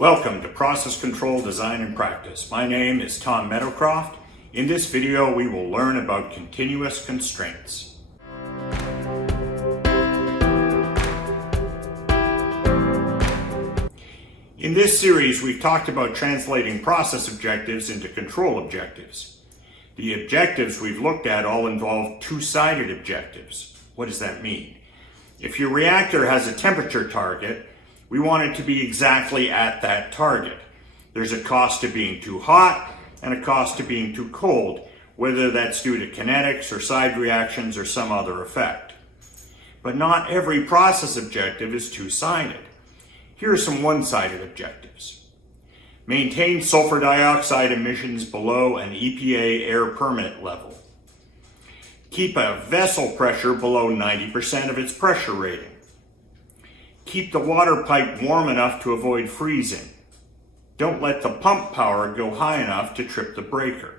Welcome to Process Control Design and Practice. My name is Tom Meadowcroft. In this video, we will learn about continuous constraints. In this series, we've talked about translating process objectives into control objectives. The objectives we've looked at all involve two-sided objectives. What does that mean? If your reactor has a temperature target, we want it to be exactly at that target. There's a cost to being too hot and a cost to being too cold, whether that's due to kinetics or side reactions or some other effect. But not every process objective is two-sided. Here are some one-sided objectives. Maintain sulfur dioxide emissions below an EPA air permit level. Keep a vessel pressure below 90% of its pressure rating. Keep the water pipe warm enough to avoid freezing. Don't let the pump power go high enough to trip the breaker.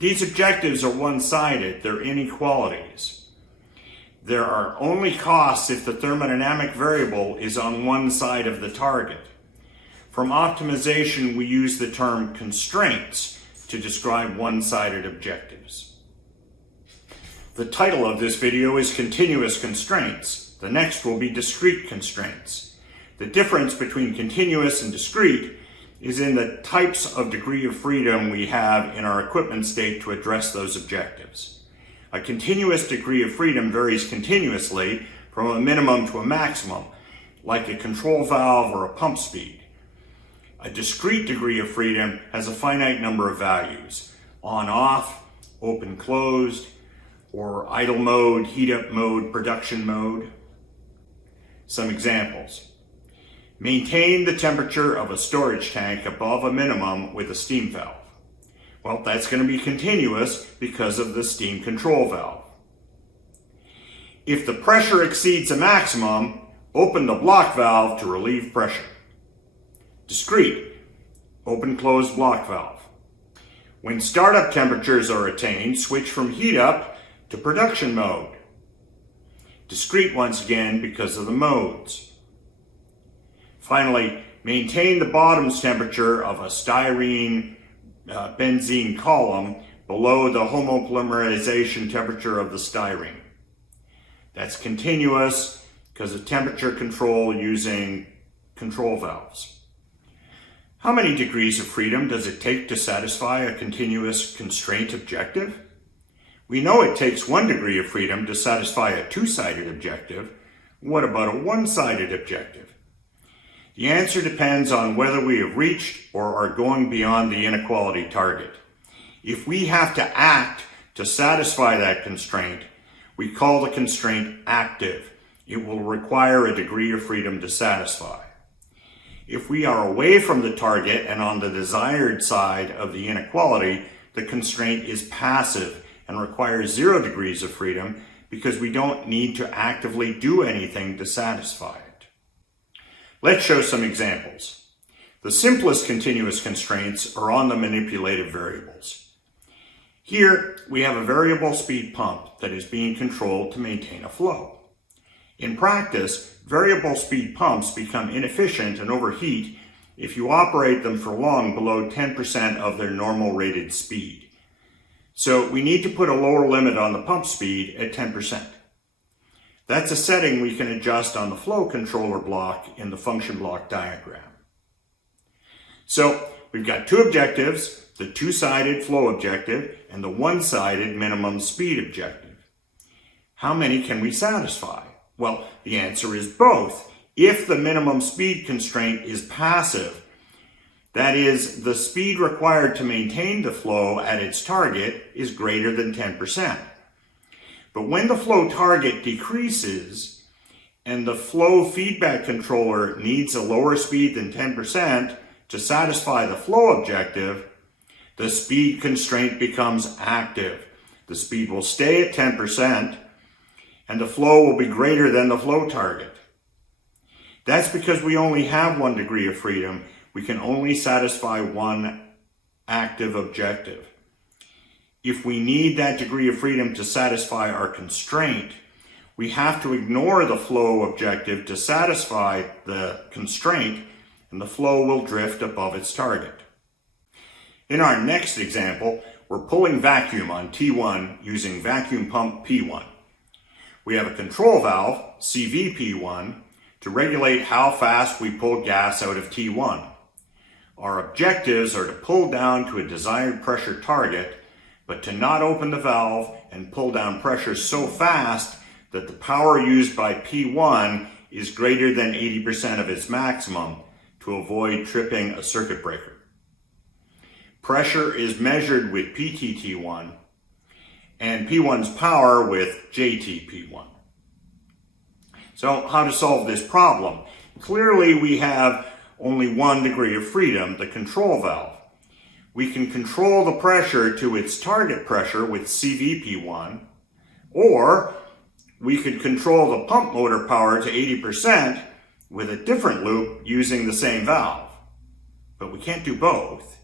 These objectives are one-sided, they're inequalities. There are only costs if the thermodynamic variable is on one side of the target. From optimization, we use the term constraints to describe one-sided objectives. The title of this video is Continuous Constraints. The next will be discrete constraints. The difference between continuous and discrete is in the types of degree of freedom we have in our equipment state to address those objectives. A continuous degree of freedom varies continuously from a minimum to a maximum, like a control valve or a pump speed. A discrete degree of freedom has a finite number of values: on-off, open-closed, or idle mode, heat-up mode, production mode. Some examples. Maintain the temperature of a storage tank above a minimum with a steam valve. Well, that's going to be continuous because of the steam control valve. If the pressure exceeds a maximum, open the block valve to relieve pressure. Discrete, open-closed block valve. When startup temperatures are attained, switch from heat up to production mode. Discrete once again because of the modes. Finally, maintain the bottom's temperature of a styrene benzene column below the homopolymerization temperature of the styrene. That's continuous because of temperature control using control valves. How many degrees of freedom does it take to satisfy a continuous constraint objective? We know it takes 1 degree of freedom to satisfy a two-sided objective. What about a one-sided objective? The answer depends on whether we have reached or are going beyond the inequality target. If we have to act to satisfy that constraint, we call the constraint active. It will require a degree of freedom to satisfy. If we are away from the target and on the desired side of the inequality, the constraint is passive and requires 0 degrees of freedom because we don't need to actively do anything to satisfy it. Let's show some examples. The simplest continuous constraints are on the manipulative variables. Here, we have a variable speed pump that is being controlled to maintain a flow. In practice, variable speed pumps become inefficient and overheat if you operate them for long below 10% of their normal rated speed. So we need to put a lower limit on the pump speed at 10%. That's a setting we can adjust on the flow controller block in the function block diagram. So we've got two objectives, the two-sided flow objective and the one-sided minimum speed objective. How many can we satisfy? Well, the answer is both. If the minimum speed constraint is passive, that is, the speed required to maintain the flow at its target is greater than 10%. But when the flow target decreases and the flow feedback controller needs a lower speed than 10% to satisfy the flow objective, the speed constraint becomes active. The speed will stay at 10% and the flow will be greater than the flow target. That's because we only have 1 degree of freedom. We can only satisfy one active objective. If we need that degree of freedom to satisfy our constraint, we have to ignore the flow objective to satisfy the constraint and the flow will drift above its target. In our next example, we're pulling vacuum on T1 using vacuum pump P1. We have a control valve, CVP1, to regulate how fast we pull gas out of T1. Our objectives are to pull down to a desired pressure target, but to not open the valve and pull down pressure so fast that the power used by P1 is greater than 80% of its maximum to avoid tripping a circuit breaker. Pressure is measured with PTT1 and P1's power with JTP1. So how to solve this problem? Clearly we have only one degree of freedom, the control valve. We can control the pressure to its target pressure with CVP1, or we could control the pump motor power to 80% with a different loop using the same valve. But we can't do both.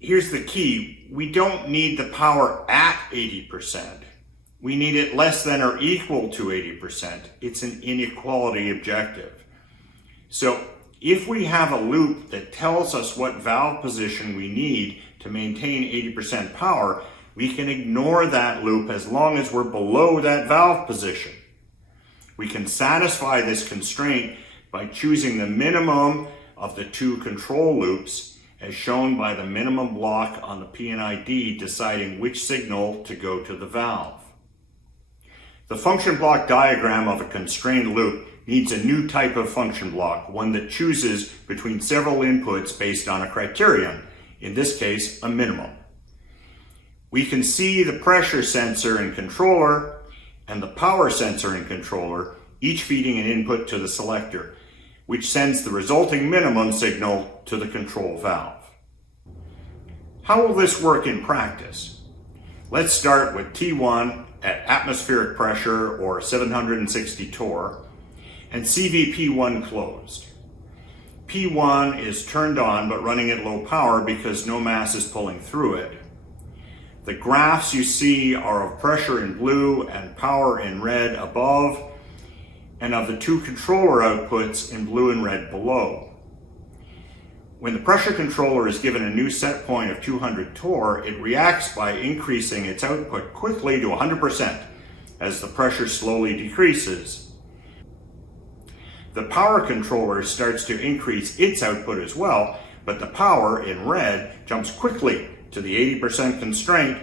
Here's the key. We don't need the power at 80%. We need it less than or equal to 80%. It's an inequality objective. So if we have a loop that tells us what valve position we need to maintain 80% power, we can ignore that loop as long as we're below that valve position. We can satisfy this constraint by choosing the minimum of the two control loops as shown by the minimum block on the P&ID deciding which signal to go to the valve. The function block diagram of a constrained loop needs a new type of function block, one that chooses between several inputs based on a criterion, in this case, a minimum. We can see the pressure sensor and controller and the power sensor and controller, each feeding an input to the selector, which sends the resulting minimum signal to the control valve. How will this work in practice? Let's start with T1 at atmospheric pressure or 760 torr and CVP1 closed. P1 is turned on but running at low power because no mass is pulling through it. The graphs you see are of pressure in blue and power in red above, and of the two controller outputs in blue and red below. When the pressure controller is given a new set point of 200 torr, it reacts by increasing its output quickly to 100% as the pressure slowly decreases. The power controller starts to increase its output as well, but the power in red jumps quickly to the 80% constraint,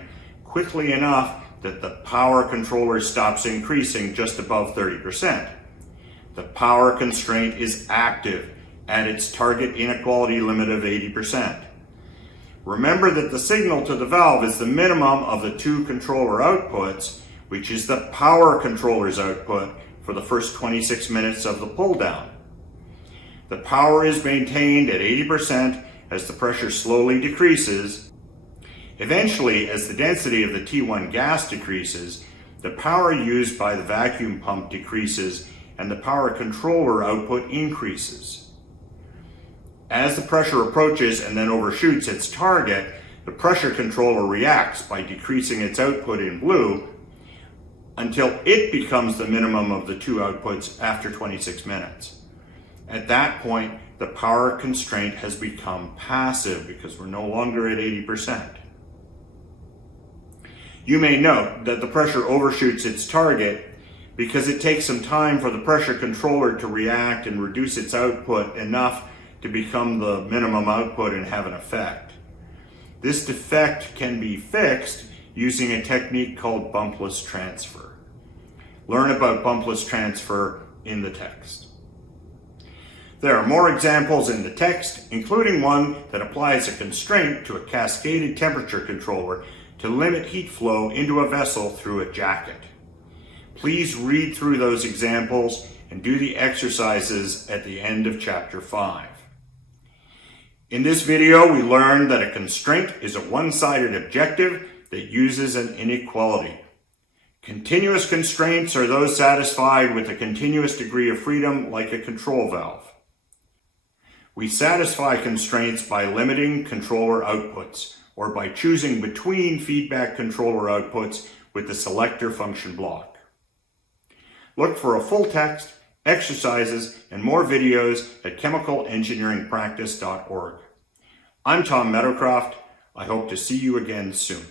quickly enough that the power controller stops increasing just above 30%. The power constraint is active at its target inequality limit of 80%. Remember that the signal to the valve is the minimum of the two controller outputs, which is the power controller's output for the first 26 minutes of the pull down. The power is maintained at 80% as the pressure slowly decreases. Eventually, as the density of the T1 gas decreases, the power used by the vacuum pump decreases and the power controller output increases. As the pressure approaches and then overshoots its target, the pressure controller reacts by decreasing its output in blue until it becomes the minimum of the two outputs after 26 minutes. At that point, the power constraint has become passive because we're no longer at 80%. You may note that the pressure overshoots its target because it takes some time for the pressure controller to react and reduce its output enough to become the minimum output and have an effect. This defect can be fixed using a technique called bumpless transfer. Learn about bumpless transfer in the text. There are more examples in the text, including one that applies a constraint to a cascaded temperature controller to limit heat flow into a vessel through a jacket. Please read through those examples and do the exercises at the end of Chapter 5. In this video, we learned that a constraint is a one-sided objective that uses an inequality. Continuous constraints are those satisfied with a continuous degree of freedom, like a control valve. We satisfy constraints by limiting controller outputs, or by choosing between feedback controller outputs with the selector function block. Look for a full text exercises, and more videos at chemicalengineeringpractice.org. I'm Tom Meadowcroft. I hope to see you again soon.